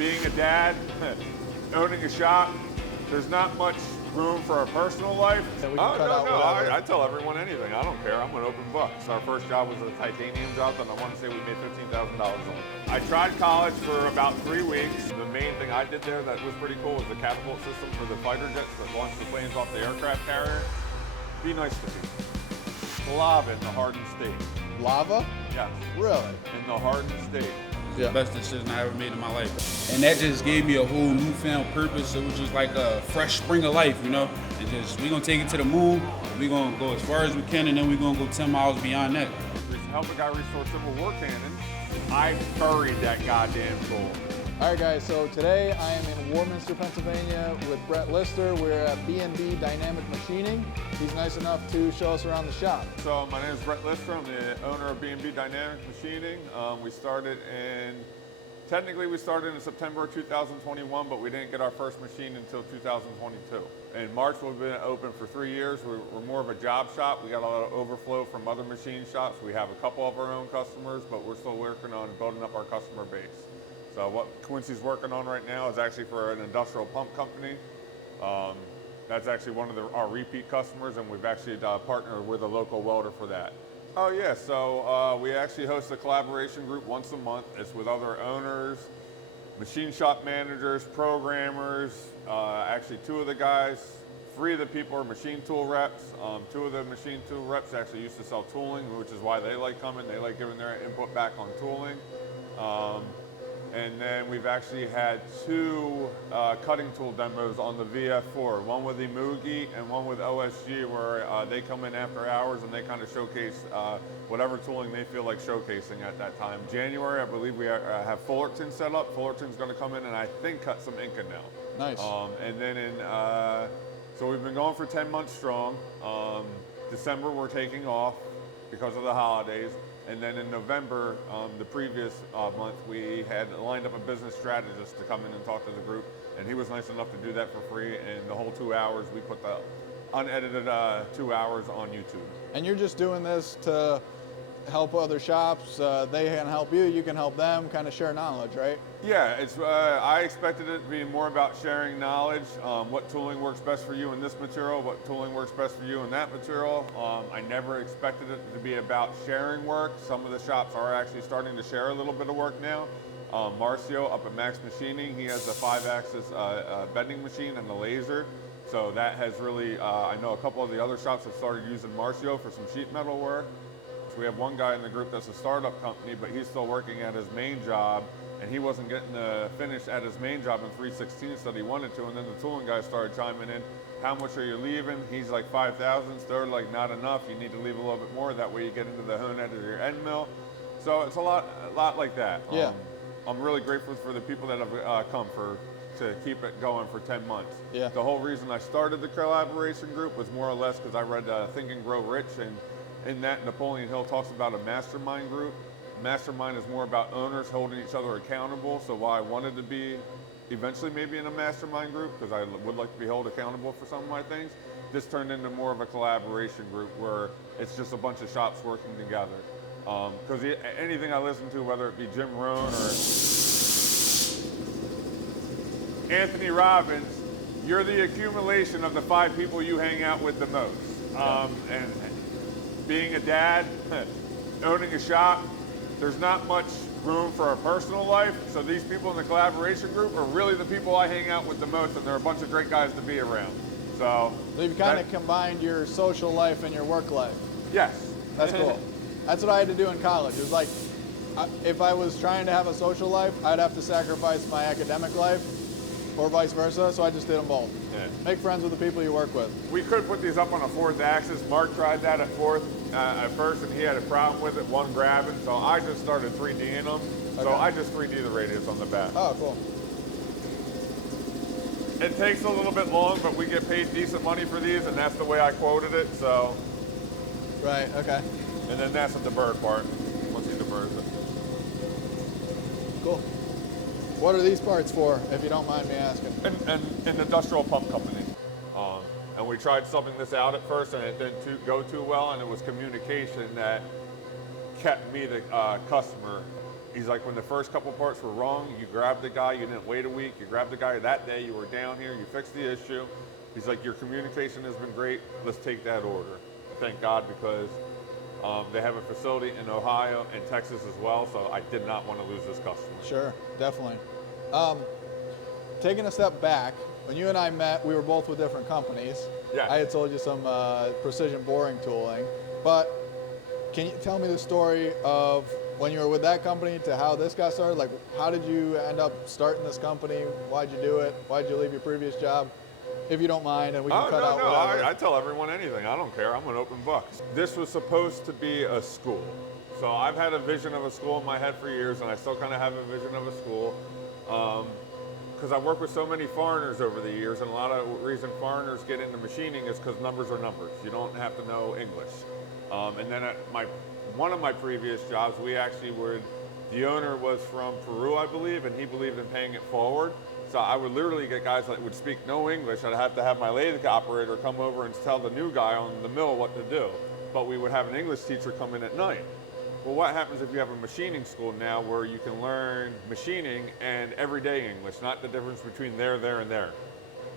being a dad, owning a shop, there's not much room for a personal life. We can cut out whatever. I tell everyone anything. I don't care. I'm an open book. So our first job was a titanium job, and I want to say we made $15,000 on it. I tried college for about 3 weeks. The main thing I did there that was pretty cool was the catapult system for the fighter jets that launch the planes off the aircraft carrier. Be nice to people. Lava in the hardened state. Lava? Yes. Really? In the hardened state. The best decision I ever made in my life. And that just gave me a whole newfound purpose. It was just like a fresh spring of life, you know? And just, we're gonna take it to the moon, we're gonna go as far as we can, and then we're gonna go 10 miles beyond that. Help a guy restore Civil War cannon. I buried that goddamn tool. All right, guys, so today I am in Warminster, Pennsylvania with Brett Lister. We're at B&B Dynamic Machining. He's nice enough to show us around the shop. So my name is Brett Lister. I'm the owner of B&B Dynamic Machining. Technically we started in September 2021, but we didn't get our first machine until 2022. In March we've been open for 3 years. We're more of a job shop. We got a lot of overflow from other machine shops. We have a couple of our own customers, but we're still working on building up our customer base. So what Quincy's working on right now is actually for an industrial pump company. That's actually one of our repeat customers, and we've actually partnered with a local welder for that. Oh yeah, so we actually host a collaboration group once a month. It's with other owners, machine shop managers, programmers. Actually 2 of the guys, 3 of the people are machine tool reps. 2 of the machine tool reps actually used to sell tooling, which is why they like coming. They like giving their input back on tooling. And then we've actually had 2 cutting tool demos on the VF4, one with Imugi and one with OSG, where they come in after hours and they kind of showcase whatever tooling they feel like showcasing at that time. January, I believe we have Fullerton set up. Fullerton's going to come in and I think cut some Inca now. Nice. And then so we've been going for 10 months strong. December we're taking off because of the holidays. And then in November, the previous month, we had lined up a business strategist to come in and talk to the group, and he was nice enough to do that for free. And the whole 2 hours, we put the unedited 2 hours on YouTube. And you're just doing this to help other shops. They can help you, you can help them, kind of share knowledge, right? Yeah, I expected it to be more about sharing knowledge, what tooling works best for you in this material, what tooling works best for you in that material. I never expected it to be about sharing work. Some of the shops are actually starting to share a little bit of work now. Marcio up at Max Machining, he has a 5-axis bending machine and a laser. So that has really, I know a couple of the other shops have started using Marcio for some sheet metal work. So we have one guy in the group that's a startup company, but he's still working at his main job, and he wasn't getting the finish at his main job in 3/16 that he wanted to. And then the tooling guy started chiming in, how much are you leaving? He's like 5,000. They're like, not enough. You need to leave a little bit more. That way you get into the hone edge of your end mill. So it's a lot like that. Yeah. I'm really grateful for the people that have come to keep it going for 10 months. Yeah. The whole reason I started the collaboration group was more or less because I read Think and Grow Rich, and in that Napoleon Hill talks about a mastermind group. Mastermind is more about owners holding each other accountable. So while I wanted to be eventually maybe in a mastermind group, because I would like to be held accountable for some of my things, this turned into more of a collaboration group where it's just a bunch of shops working together. Because anything I listen to, whether it be Jim Rohn or Anthony Robbins, you're the accumulation of the 5 people you hang out with the most. And being a dad, owning a shop, there's not much room for a personal life. So these people in the collaboration group are really the people I hang out with the most, and they're a bunch of great guys to be around. So you've kind of combined your social life and your work life. Yes. That's cool. That's what I had to do in college. It was like, if I was trying to have a social life, I'd have to sacrifice my academic life, or vice versa, so I just did them both. Yeah. Make friends with the people you work with. We could put these up on a 4th axis. Mark tried that at 4th at first, and he had a problem with it, one grabbing, so I just started 3D'ing them. Okay. So I just 3D the radius on the back. Oh, cool. It takes a little bit long, but we get paid decent money for these, and that's the way I quoted it, so. Right, okay. And then that's the deburred part, once he deburs it. Cool. What are these parts for, if you don't mind me asking? An industrial pump company. And we tried subbing this out at first, and it didn't go too well, and it was communication that kept me the customer. He's like, when the first couple parts were wrong, you grabbed the guy, you didn't wait a week, you grabbed the guy that day, you were down here, you fixed the issue. He's like, your communication has been great, let's take that order. Thank God, because they have a facility in Ohio and Texas as well, so I did not want to lose this customer. Sure, definitely. Taking a step back, when you and I met, we were both with different companies. Yeah. I had told you some precision boring tooling, but can you tell me the story of when you were with that company to how this got started? Like, how did you end up starting this company? Why'd you do it? Why'd you leave your previous job? If you don't mind, and we can cut out whatever. I tell everyone anything. I don't care. I'm an open book. This was supposed to be a school. So I've had a vision of a school in my head for years, and I still kind of have a vision of a school. Because I've worked with so many foreigners over the years, and a lot of reason foreigners get into machining is because numbers are numbers. You don't have to know English. And then at one of my previous jobs, the owner was from Peru, I believe, and he believed in paying it forward. So I would literally get guys that would speak no English. I'd have to have my lathe operator come over and tell the new guy on the mill what to do. But we would have an English teacher come in at night. Well, what happens if you have a machining school now where you can learn machining and everyday English, not the difference between there, and there.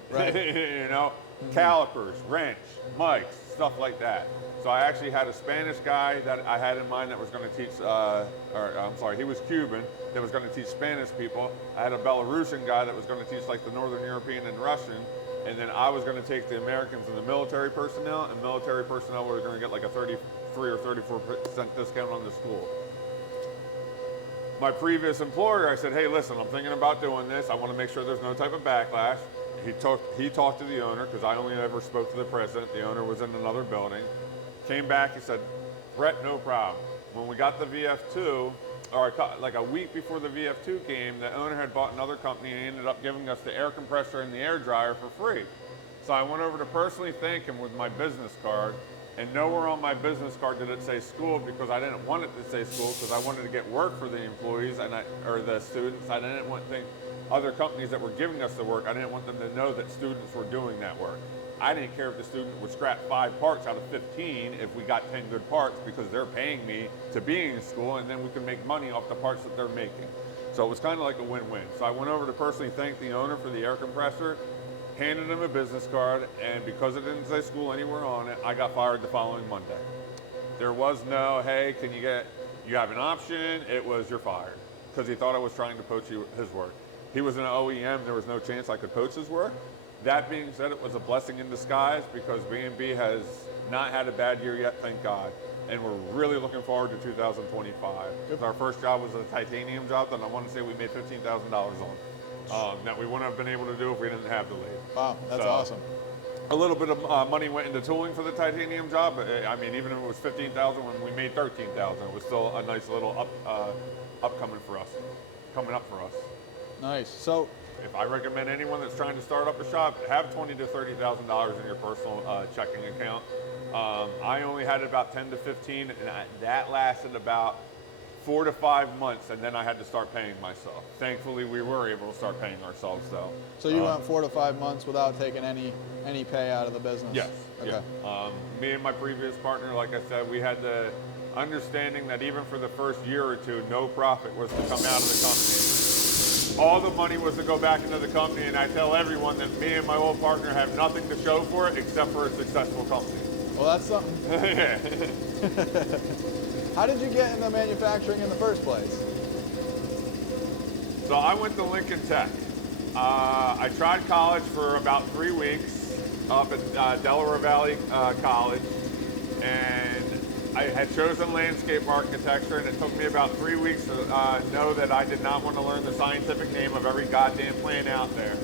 Right. You know, calipers, wrench, mics, stuff like that. So I actually had a Spanish guy that I had in mind that was going to teach, he was Cuban, that was going to teach Spanish people. I had a Belarusian guy that was going to teach like the Northern European and Russian. And then I was going to take the Americans and the military personnel, and military personnel were going to get like a 33 or 34% discount on the school. My previous employer, I said, hey, listen, I'm thinking about doing this. I want to make sure there's no type of backlash. He talked to the owner, because I only ever spoke to the president. The owner was in another building. Came back, he said, Brett, no problem. When we got the VF2, or like a week before the VF2 came, the owner had bought another company and he ended up giving us the air compressor and the air dryer for free. So I went over to personally thank him with my business card, and nowhere on my business card did it say school, because I didn't want it to say school, because I wanted to get work for the employees or the students. I didn't want other companies that were giving us the work, I didn't want them to know that students were doing that work. I didn't care if the student would scrap 5 parts out of 15 if we got 10 good parts, because they're paying me to be in school, and then we can make money off the parts that they're making. So it was kind of like a win-win. So I went over to personally thank the owner for the air compressor, handed him a business card, and because it didn't say school anywhere on it, I got fired the following Monday. There was no, hey, you have an option. It was, you're fired, because he thought I was trying to poach his work. He was an OEM. There was no chance I could poach his work. That being said, it was a blessing in disguise, because B&B has not had a bad year yet, thank God. And we're really looking forward to 2025. Our first job was a titanium job that I want to say we made $15,000 on. That we wouldn't have been able to do if we didn't have the lathe. Wow, that's awesome. A little bit of money went into tooling for the titanium job, but I mean, even if it was $15,000 when we made $13,000, it was still a nice little coming up for us. Nice. So, if I recommend anyone that's trying to start up a shop, have $20,000 to $30,000 in your personal checking account. I only had about 10 to 15, and that lasted about 4 to 5 months, and then I had to start paying myself. Thankfully, we were able to start paying ourselves, though. So you went 4 to 5 months without taking any pay out of the business? Yes. Okay. Yeah. Me and my previous partner, like I said, we had the understanding that even for the first year or two, no profit was to come out of the company. All the money was to go back into the company, and I tell everyone that me and my old partner have nothing to show for it except for a successful company. Well, that's something. How did you get into manufacturing in the first place? So I went to Lincoln Tech. I tried college for about 3 weeks up at Delaware Valley College, and I had chosen landscape architecture, and it took me about 3 weeks to know that I did not want to learn the scientific name of every goddamn plant out there.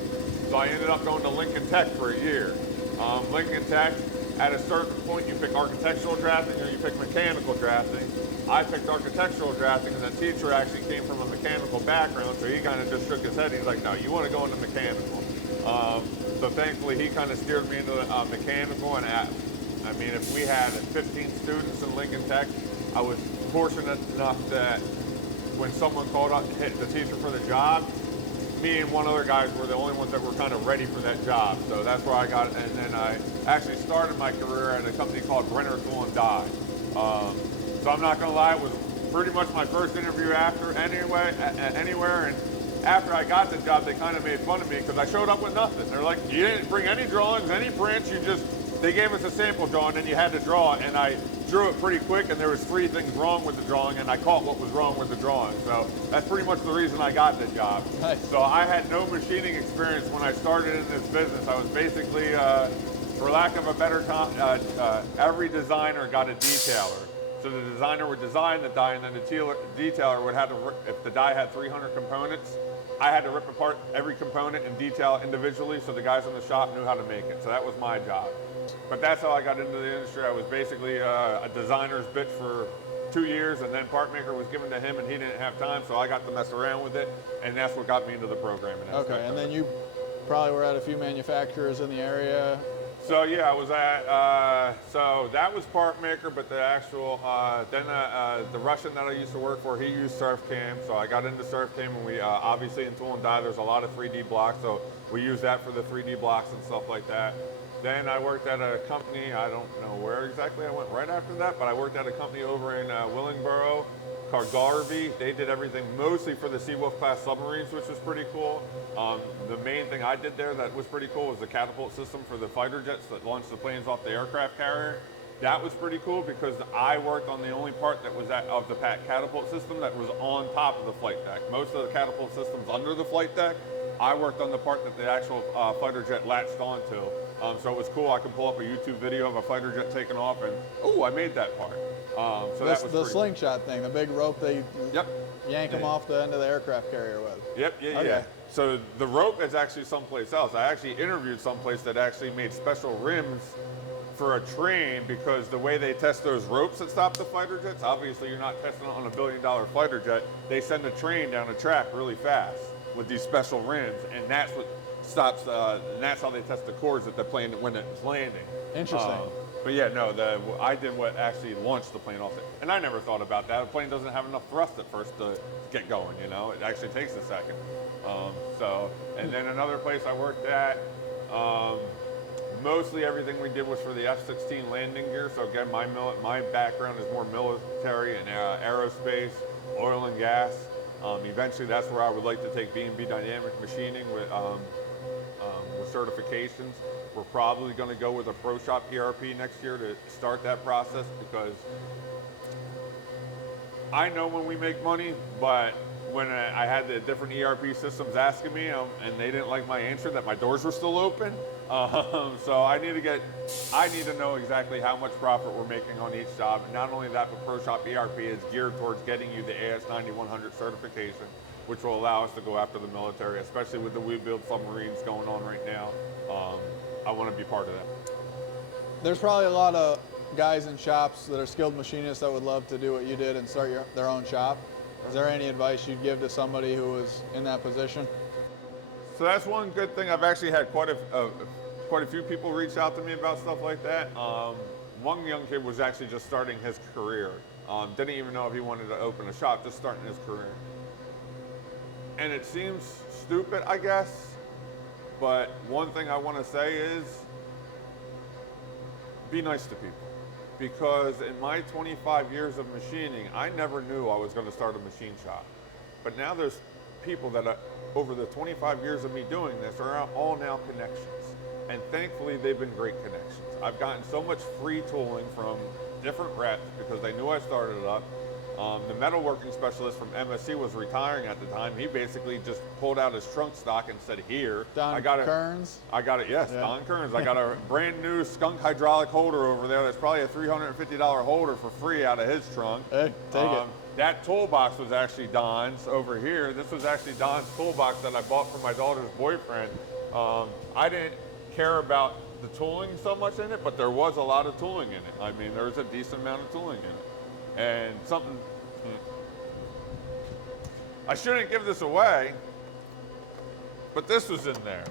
So I ended up going to Lincoln Tech for a year. Lincoln Tech, at a certain point, you pick architectural drafting or you pick mechanical drafting. I picked architectural drafting, and the teacher actually came from a mechanical background, so he kind of just shook his head. He's like, no, you want to go into mechanical. So thankfully, he kind of steered me into mechanical, and I mean, if we had 15 students in Lincoln Tech, I was fortunate enough that when someone called up the teacher for the job, me and one other guys were the only ones that were kind of ready for that job. So that's where I got it. And then I actually started my career at a company called Brenner Tool and Die. So I'm not going to lie, it was pretty much my first interview after anywhere. And after I got the job, they kind of made fun of me because I showed up with nothing. They're like, you didn't bring any drawings, any prints. They gave us a sample drawing and you had to draw it. And I drew it pretty quick, and there was 3 things wrong with the drawing, and I caught what was wrong with the drawing. So that's pretty much the reason I got the job. Nice. So I had no machining experience when I started in this business. I was basically, for lack of a better term, every designer got a detailer. So the designer would design the die, and then the detailer would have to, if the die had 300 components, I had to rip apart every component and detail individually so the guys in the shop knew how to make it. So that was my job. But that's how I got into the industry. I was basically a designer's bitch for 2 years, and then part maker was given to him, and he didn't have time, so I got to mess around with it, and that's what got me into the programming. Okay, and then you probably were at a few manufacturers in the area. So yeah, I was at, so that was part maker, but the actual, then the Russian that I used to work for, he used SurfCam, so I got into SurfCam, and we, obviously in tool and die, there's a lot of 3D blocks, so we use that for the 3D blocks and stuff like that. Then I worked at a company, I don't know where exactly I went right after that, but I worked at a company over in Willingboro called Garvey. They did everything mostly for the Seawolf class submarines, which was pretty cool. The main thing I did there that was pretty cool was the catapult system for the fighter jets that launched the planes off the aircraft carrier. That was pretty cool because I worked on the only part that was of the catapult system that was on top of the flight deck. Most of the catapult systems under the flight deck, I worked on the part that the actual fighter jet latched onto. So it was cool. I could pull up a YouTube video of a fighter jet taking off, and oh, I made that part. So that was the slingshot thing, the big rope they yank them off the end of the aircraft carrier with. Yep, yeah. So the rope is actually someplace else. I actually interviewed someplace that actually made special rims for a train because the way they test those ropes that stop the fighter jets, obviously you're not testing it on a $1 billion fighter jet. They send a train down a track really fast with these special rims, and that's what stops, and that's how they test the cords that the plane when it's landing. Interesting. But yeah, no, I did what actually launched the plane off it. And I never thought about that. A plane doesn't have enough thrust at first to get going, you know? It actually takes a second. And then another place I worked at, mostly everything we did was for the F-16 landing gear. So again, my background is more military and aerospace, oil and gas. Eventually that's where I would like to take B&B dynamic machining with certifications. We're probably going to go with a Pro Shop ERP next year to start that process because I know when we make money, but when I had the different ERP systems asking me and they didn't like my answer that my doors were still open. So I need to know exactly how much profit we're making on each job. And not only that, but Pro Shop ERP is geared towards getting you the AS9100 certification, which will allow us to go after the military, especially with the we-build submarines going on right now. I want to be part of that. There's probably a lot of guys in shops that are skilled machinists that would love to do what you did and start their own shop. Is there any advice you'd give to somebody who was in that position? So that's one good thing. I've actually had quite a few people reach out to me about stuff like that. One young kid was actually just starting his career. Didn't even know if he wanted to open a shop, just starting his career. And it seems stupid, I guess, but one thing I want to say is be nice to people. Because in my 25 years of machining, I never knew I was going to start a machine shop. But now there's people that over the 25 years of me doing this are all now connections. And thankfully, they've been great connections. I've gotten so much free tooling from different reps because they knew I started it up. The metalworking specialist from MSC was retiring at the time. He basically just pulled out his trunk stock and said, here. Kearns? I got it, yes, yeah. Don Kearns. I got a brand new skunk hydraulic holder over there. That's probably a $350 holder for free out of his trunk. Hey, take it. That toolbox was actually Don's over here. This was actually Don's toolbox that I bought for my daughter's boyfriend. I didn't care about the tooling so much in it, but there was a lot of tooling in it. I mean, there was a decent amount of tooling in it. And something, I shouldn't give this away, but this was in there.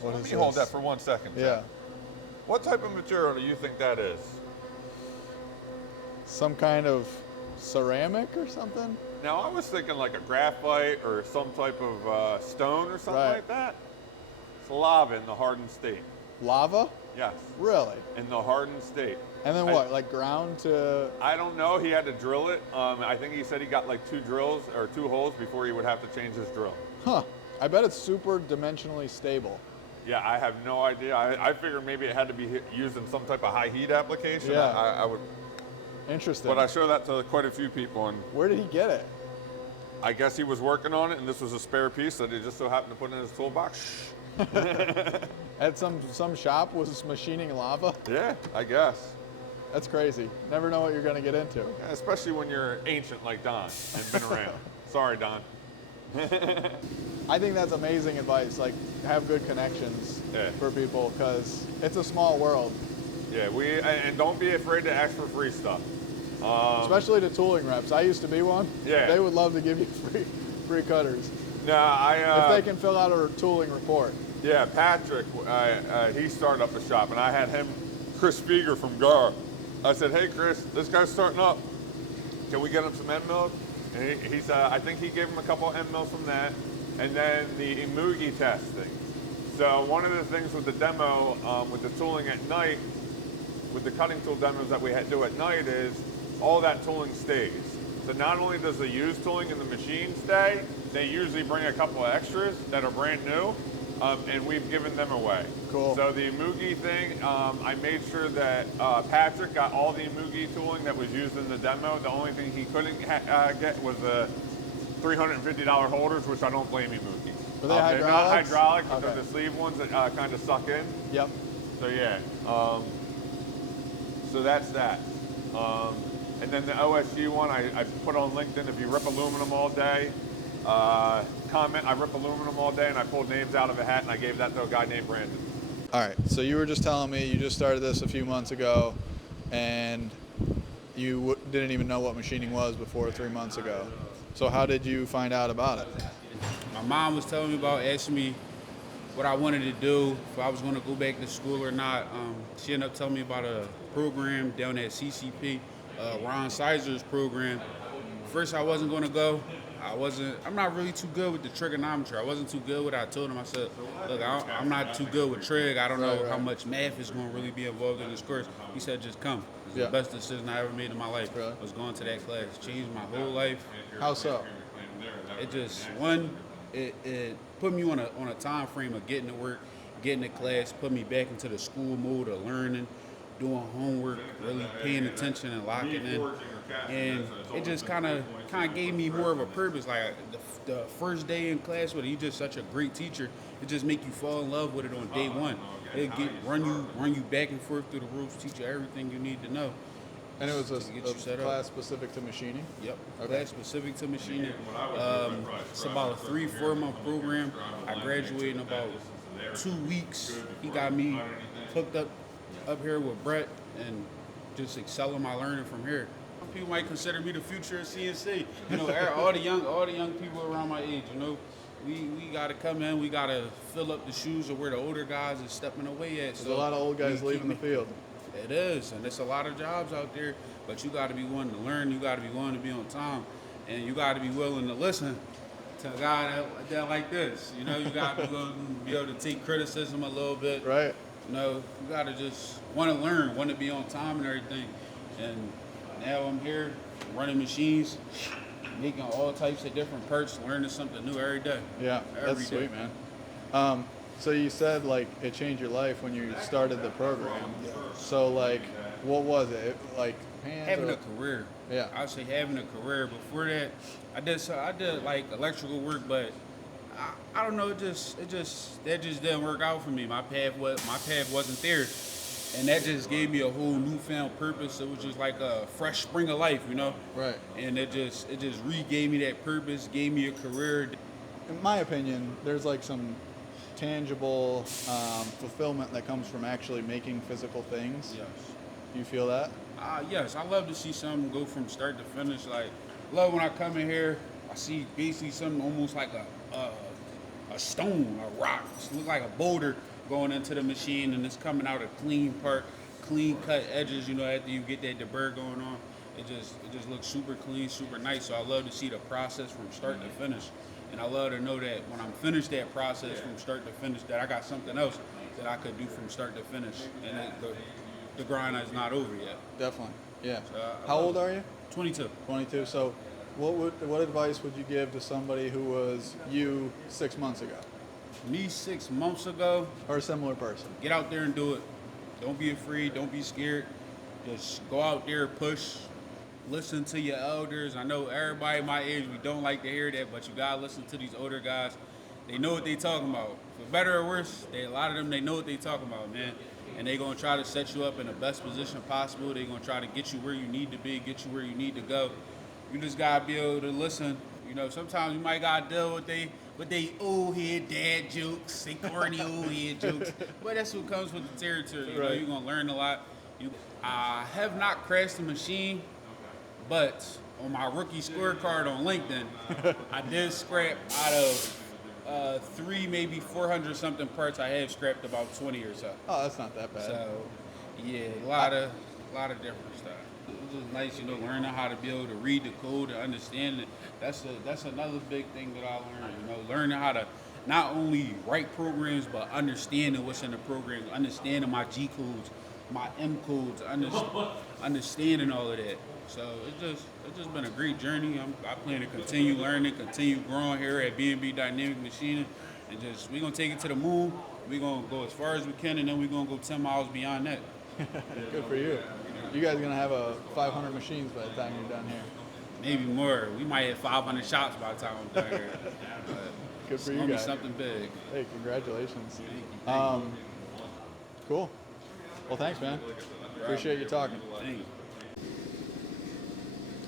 So let me hold that for 1 second. Tim. Yeah. What type of material do you think that is? Some kind of ceramic or something? Now I was thinking like a graphite or some type of stone or something like that. It's lava in the hardened state. Lava? Yes. Really? In the hardened state. And then what? Like ground to? I don't know. He had to drill it. I think he said he got like 2 drills or 2 holes before he would have to change his drill. Huh. I bet it's super dimensionally stable. Yeah, I have no idea. I figured maybe it had to be used in some type of high heat application. Yeah. I would, Interesting. but I show that to quite a few people, and Where did he get it? I guess he was working on it, and this was a spare piece that he just so happened to put in his toolbox. At some shop was machining lava? Yeah, I guess. That's crazy. Never know what you're gonna get into. Yeah, especially when you're ancient like Don and been around. Sorry, Don. I think that's amazing advice. Like, have good connections Yeah. for people because it's a small world, Yeah, and don't be afraid to ask for free stuff. especially to tooling reps. I used to be one. Yeah. They would love to give you free cutters No, if they can fill out a tooling report. Yeah, Patrick, he started up a shop, and I had him, Chris Feger from Gar. I said, hey, Chris, this guy's starting up. Can we get him some endmills? And he said, I think he gave him a couple of endmills from that, and then the Imugi testing. So one of the things with the demo, with the tooling at night, with the cutting tool demos that we do at night is all that tooling stays. So not only does the used tooling in the machine stay, they usually bring a couple of extras that are brand new, and we've given them away. Cool. So the Imugi thing, I made sure that Patrick got all the Imugi tooling that was used in the demo. The only thing he couldn't get was the $350 holders, which I don't blame Imugi. Were they They're not hydraulics? hydraulic, but Okay. they're the sleeve ones that kind of suck in. Yep. So yeah, so that's that. And then the OSG one, I put on LinkedIn. If you rip aluminum all day, comment, I rip aluminum all day, and I pulled names out of a hat, and I gave that to a guy named Brandon. All right. So you were just telling me you just started this a few months ago, and you didn't even know what machining was before 3 months ago. So how did you find out about it? My mom was telling me about, asking me what I wanted to do, if I was going to go back to school or not. She ended up telling me about a program down at CCP, Ron Sizer's program. First, I wasn't going to go. I'm not really too good with the trigonometry. I wasn't too good with it. I told him, I said, look, I'm not too good with trig. I don't know how much math is going to really be involved in this course. He said, just come. It's Yeah. the best decision I ever made in my life. Really? Was going to that class. Changed my whole life. How so? It just, it put me on a time frame of getting to work, getting to class, put me back into the school mode of learning, doing homework, really paying attention and locking in. And it just kind of gave me more of a purpose. Like the first day in class with it, he's just such a great teacher. It just make you fall in love with it on day one. It run you back and forth through the ropes, teach you everything you need to know. And it was a Get you set up. class specific to machining? Yep, Okay. class specific to machining. It's about a 3-4 month program. I graduated in about 2 weeks. He got me hooked up here with Brett and just excelling my learning from here. People might consider me the future of CNC. You know, all the young people around my age. You know, we gotta come in. We gotta fill up the shoes of where the older guys are stepping away at. There's a lot of old guys leaving the field. It is, and there's a lot of jobs out there, but you got to be willing to learn. You got to be willing to be on time, and you got to be willing to listen to a guy that like this. You know, you got to be able to take criticism a little bit. Right. You know, you got to just want to learn, want to be on time and everything. And now I'm here running machines, making all types of different parts, learning something new every day. Yeah, Every that's day. sweet, man. So you said like it changed your life when you started the program. So like, what was it? Like hands Having or- a career. Yeah. I'd say having a career. Before that, I did like electrical work, but I don't know. That just didn't work out for me. My path wasn't there, and that just gave me a whole newfound purpose. It was just like a fresh spring of life, you know. Right. And it just re-gave me that purpose, gave me a career. In my opinion, there's like some tangible fulfillment that comes from actually making physical things. Yes. You feel that? Yes, I love to see something go from start to finish. Like, love when I come in here, I see basically something almost like a stone, a rock. It looks like a boulder going into the machine, and it's coming out a clean part, clean cut edges. You know, after you get that deburr going on, it just looks super clean, super nice. So I love to see the process from start to finish, and I love to know that when I'm finished that process from start to finish, that I got something else that I could do from start to finish, and the grind is not over yet. Definitely. Yeah. So, How old are you? 22. 22. So what advice would you give to somebody who was you 6 months ago? Me 6 months ago, Or a similar person? get out there and do it. Don't be afraid. Don't be scared. Just go out there, push. Listen to your elders. I know everybody my age, we don't like to hear that, but you gotta listen to these older guys. They know what they talking about. For better or worse, a lot of them, they know what they talking about, man. And they gonna try to set you up in the best position possible. They gonna try to get you where you need to be, get you where you need to go. You just gotta be able to listen. You know, sometimes you might gotta deal with they old head dad jokes, they corny old head jokes. But that's what comes with the territory. You know, Right. you're gonna learn a lot. I have not crashed a machine, but on my rookie scorecard on LinkedIn, I did scrap out of 3, maybe 400 something parts. I have scrapped about 20 or so. Oh, that's not that bad. So, yeah, a lot of different stuff. It was just nice, you know, learning how to be able to read the code and understand it. That's another big thing that I learned. You know, learning how to not only write programs, but understanding what's in the programs, understanding my G codes, my M codes, understanding all of that. So it's just been a great journey. I plan to continue learning, continue growing here at B&B Dynamic Machining, and just we're gonna take it to the moon. We're gonna go as far as we can, and then we're gonna go 10 miles beyond that. Good for you. You guys are gonna have 500 machines by the time you're done here. Maybe more. We might have 500 shops by the time I'm done here. But Good for it's you gonna be guys. something big. Hey, congratulations. Thank you. Cool. Well, thanks, man. Appreciate you talking. Thank you.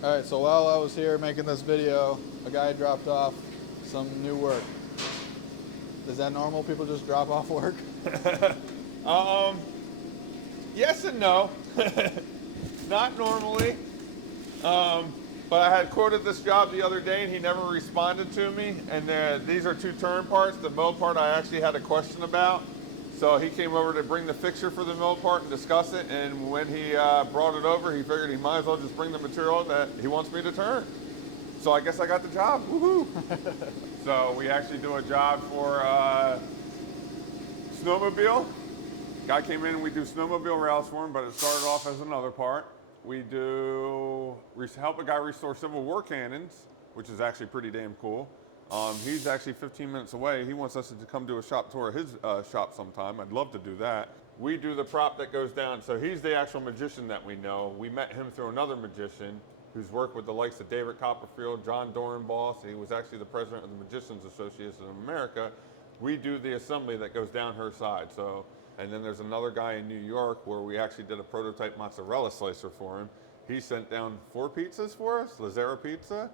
All right, so while I was here making this video, a guy dropped off some new work. Is that normal? People just drop off work? Yes and no. Not normally. But I had quoted this job the other day and he never responded to me. And these are 2 turn parts. The mill part I actually had a question about. So he came over to bring the fixture for the mill part and discuss it. And when he brought it over, he figured he might as well just bring the material that he wants me to turn. So I guess I got the job. Woohoo! So we actually do a job for snowmobile. Guy came in and we do snowmobile rails for him, but it started off as another part. We do help a guy restore Civil War cannons, which is actually pretty damn cool. He's actually 15 minutes away. He wants us to come do a shop tour of his shop sometime. I'd love to do that. We do the prop that goes down. So he's the actual magician that we know. We met him through another magician who's worked with the likes of David Copperfield, John Dorenboss. He was actually the president of the Magicians Association of America. We do the assembly that goes down her side. So, and then there's another guy in New York where we actually did a prototype mozzarella slicer for him. He sent down 4 pizzas for us, Lazera pizza.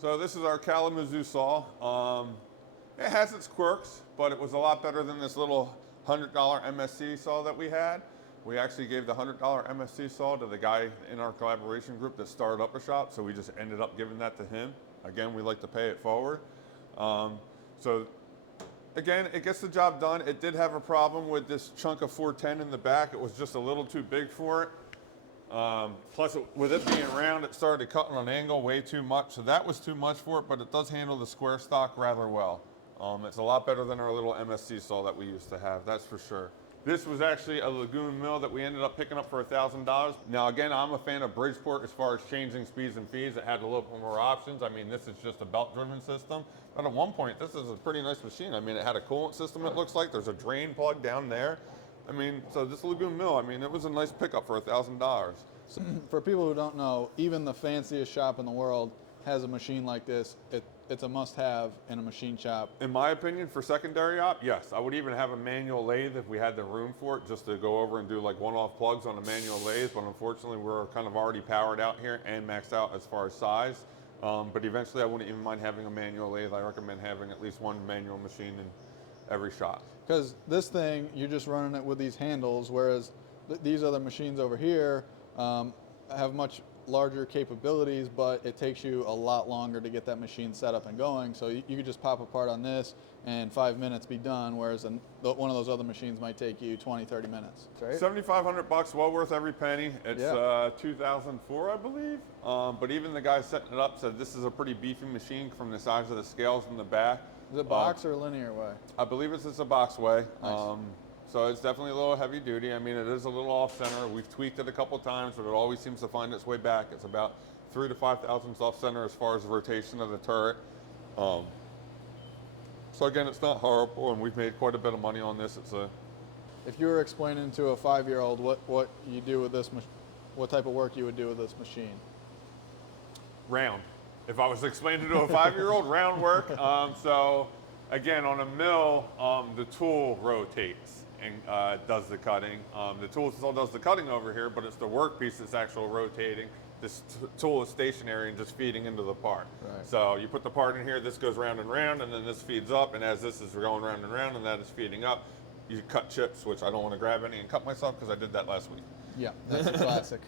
So this is our Kalamazoo saw. It has its quirks, but it was a lot better than this little $100 MSC saw that we had. We actually gave the $100 MSC saw to the guy in our collaboration group that started up a shop, so we just ended up giving that to him. Again, we like to pay it forward. So again, it gets the job done. It did have a problem with this chunk of 410 in the back. It was just a little too big for it. Plus, with it being round, it started cutting on an angle way too much. So that was too much for it, but it does handle the square stock rather well. It's a lot better than our little MSC saw that we used to have, that's for sure. This was actually a Lagoon mill that we ended up picking up for $1,000. Now again, I'm a fan of Bridgeport as far as changing speeds and feeds. It had a little bit more options. I mean, this is just a belt-driven system. But at one point, this is a pretty nice machine. I mean, it had a coolant system, it looks like. There's a drain plug down there. I mean, so this Lagoon mill, I mean, it was a nice pickup for $1,000. For people who don't know, even the fanciest shop in the world has a machine like this. It's a must-have in a machine shop. In my opinion, for secondary op, yes. I would even have a manual lathe if we had the room for it, just to go over and do like one-off plugs on a manual lathe. But unfortunately, we're kind of already powered out here and maxed out as far as size. But eventually, I wouldn't even mind having a manual lathe. I recommend having at least one manual machine in every shop. Because this thing, you're just running it with these handles, whereas these other machines over here have much larger capabilities, but it takes you a lot longer to get that machine set up and going. So you could just pop a part on this and 5 minutes be done, whereas one of those other machines might take you 20, 30 minutes, right? $7,500, well worth every penny. It's 2004, I believe. But even the guy setting it up said this is a pretty beefy machine from the size of the scales in the back. Is it box or linear way? I believe it's a box way. Nice. So it's definitely a little heavy duty. I mean, it is a little off center. We've tweaked it a couple times, but it always seems to find its way back. It's about 3 to 5 thousandths off center as far as the rotation of the turret. So again, it's not horrible, and we've made quite a bit of money on this. If you were explaining to a 5-year-old what you do with this, what type of work you would do with this machine? Round. If I was explaining to a 5-year-old, round work. So again, on a mill, the tool rotates and does the cutting. The tool still does the cutting over here, but it's the workpiece that's actually rotating. This tool is stationary and just feeding into the part. Right. So you put the part in here, this goes round and round, and then this feeds up, and as this is going round and round, and that is feeding up, you cut chips, which I don't want to grab any and cut myself because I did that last week. Yeah, that's a classic.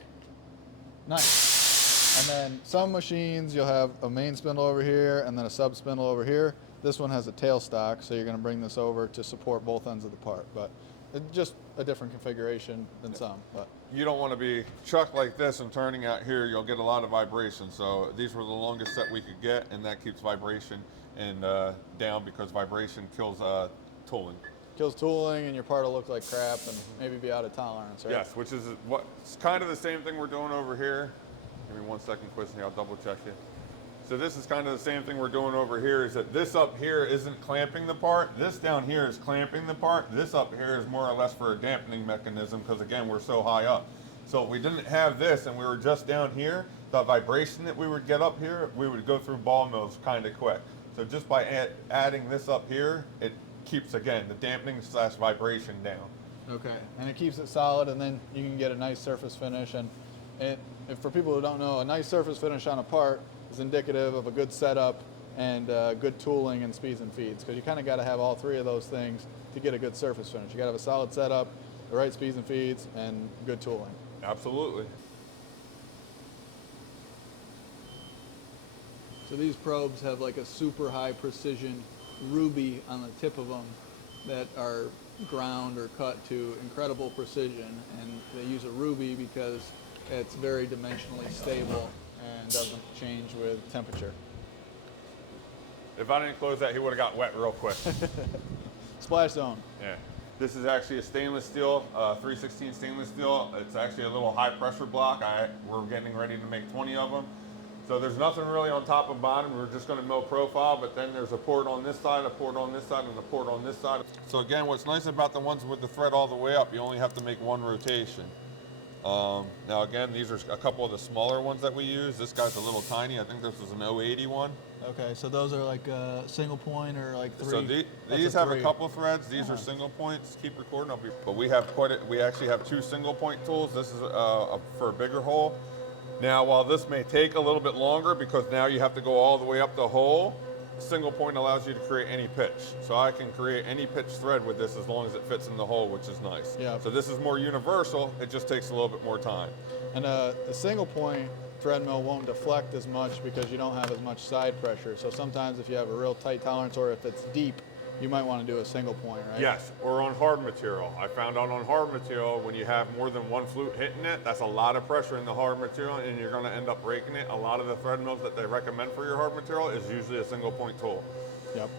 Nice. And then some machines, you'll have a main spindle over here and then a sub spindle over here. This one has a tailstock, so you're going to bring this over to support both ends of the part. But it's just a different configuration than some. But you don't want to be chucked like this and turning out here, you'll get a lot of vibration. So these were the longest set we could get, and that keeps vibration and down, because vibration kills tooling. kills tooling, and your part will look like crap and maybe be out of tolerance, right? Yes, which is it's kind of the same thing we're doing over here. Give me 1 second, Quincy, I'll double check you. So this is kind of the same thing we're doing over here, is that this up here isn't clamping the part. This down here is clamping the part. This up here is more or less for a dampening mechanism, because again, we're so high up. So if we didn't have this and we were just down here, the vibration that we would get up here, we would go through ball mills kind of quick. So just by adding this up here, it keeps, again, the dampening / vibration down. Okay, and it keeps it solid, and then you can get a nice surface finish. And if for people who don't know, a nice surface finish on a part is indicative of a good setup and good tooling and speeds and feeds, because you kind of got to have all three of those things to get a good surface finish. You got to have a solid setup, the right speeds and feeds, and good tooling. Absolutely. So these probes have like a super high precision ruby on the tip of them that are ground or cut to incredible precision, and they use a ruby because it's very dimensionally stable and doesn't change with temperature. If I didn't close that, he would have got wet real quick. Splash zone. Yeah. This is actually a stainless steel, 316 stainless steel. It's actually a little high pressure block. We're getting ready to make 20 of them. So there's nothing really on top and bottom. We're just going to mill profile, but then there's a port on this side, a port on this side, and a port on this side. So again, what's nice about the ones with the thread all the way up, you only have to make one rotation. Now again, these are a couple of the smaller ones that we use. This guy's a little tiny. I think this was an 080 one. Okay, so those are like single point or like three? So these have a couple threads. These are single points. Keep recording. But we have we actually have 2 single point tools. This is for a bigger hole. Now, while this may take a little bit longer because now you have to go all the way up the hole, single point allows you to create any pitch. So I can create any pitch thread with this as long as it fits in the hole, which is nice. Yeah. So this is more universal. It just takes a little bit more time. And a single point thread mill won't deflect as much because you don't have as much side pressure. So sometimes if you have a real tight tolerance or if it's deep, you might want to do a single point, right? Yes, or on hard material. I found out on hard material, when you have more than one flute hitting it, that's a lot of pressure in the hard material, and you're going to end up breaking it. A lot of the thread mills that they recommend for your hard material is usually a single point tool. Yep.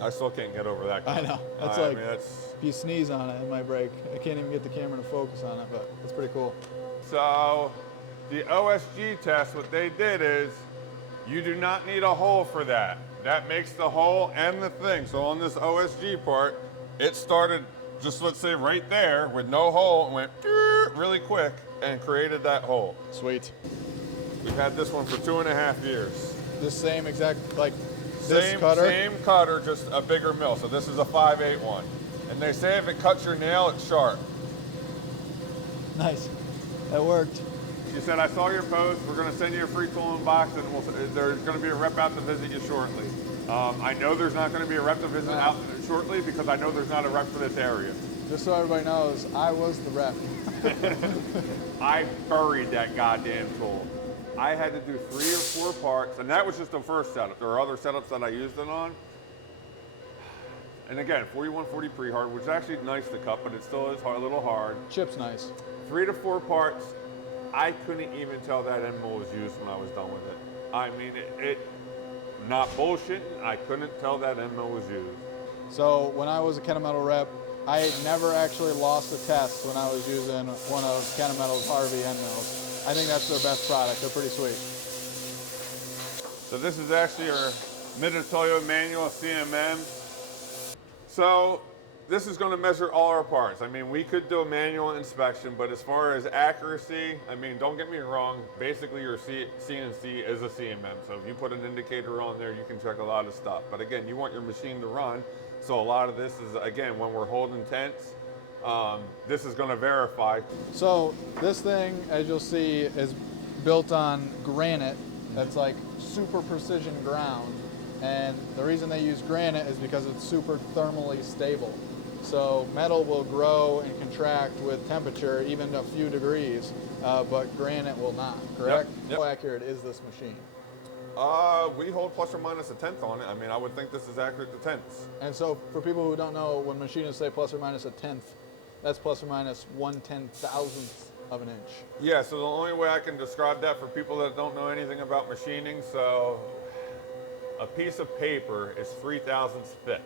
I still can't get over that. I know. That's I like, mean, if you sneeze on it, it might break. I can't even get the camera to focus on it, but it's pretty cool. So the OSG test, what they did is, you do not need a hole for that. That makes the hole and the thing. So on this OSG part, it started just, let's say, right there with no hole and went really quick and created that hole. Sweet. We've had this one for 2.5 years. This same exact, like this Same cutter? Same cutter, just a bigger mill. So this is a 5/8 one. And they say if it cuts your nail, it's sharp. Nice. That worked. You said, I saw your post. We're going to send you a free tooling box, and there's going to be a rep out to visit you shortly. I know there's not going to be a rep to visit out shortly because I know there's not a rep for this area. Just so everybody knows, I was the rep. I buried that goddamn tool. I had to do 3 or 4 parts, and that was just the first setup. There are other setups that I used it on. And again, 4140 pre-hard, which is actually nice to cut, but it still is hard, a little hard. Chip's nice. 3 to 4 parts. I couldn't even tell that end mill was used when I was done with it. I mean, not bullshitting, I couldn't tell that end mill was used. So when I was a Kennametal rep, I never actually lost a test when I was using one of Kennametal's Harvey end mills. I think that's their best product. They're pretty sweet. So this is actually our Mitutoyo manual CMM. So this is going to measure all our parts. I mean, we could do a manual inspection, but as far as accuracy, I mean, don't get me wrong, basically your CNC is a CMM. So if you put an indicator on there, you can check a lot of stuff. But again, you want your machine to run. So a lot of this is, again, when we're holding tents, this is going to verify. So this thing, as you'll see, is built on granite that's like super precision ground. And the reason they use granite is because it's super thermally stable. So metal will grow and contract with temperature, even a few degrees, but granite will not, correct? Yep. How accurate is this machine? We hold plus or minus a tenth on it. I mean, I would think this is accurate to tenths. And so for people who don't know, when machinists say plus or minus a tenth, that's plus or minus 1/10,000th of an inch. Yeah, so the only way I can describe that for people that don't know anything about machining, so a piece of paper is 3/1000ths thick.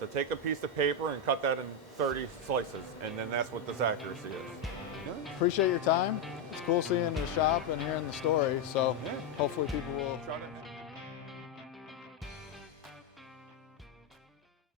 So take a piece of paper and cut that in 30 slices, and then that's what this accuracy is. Yeah. Appreciate your time. It's cool seeing the shop and hearing the story, so Yeah. hopefully people will Try to-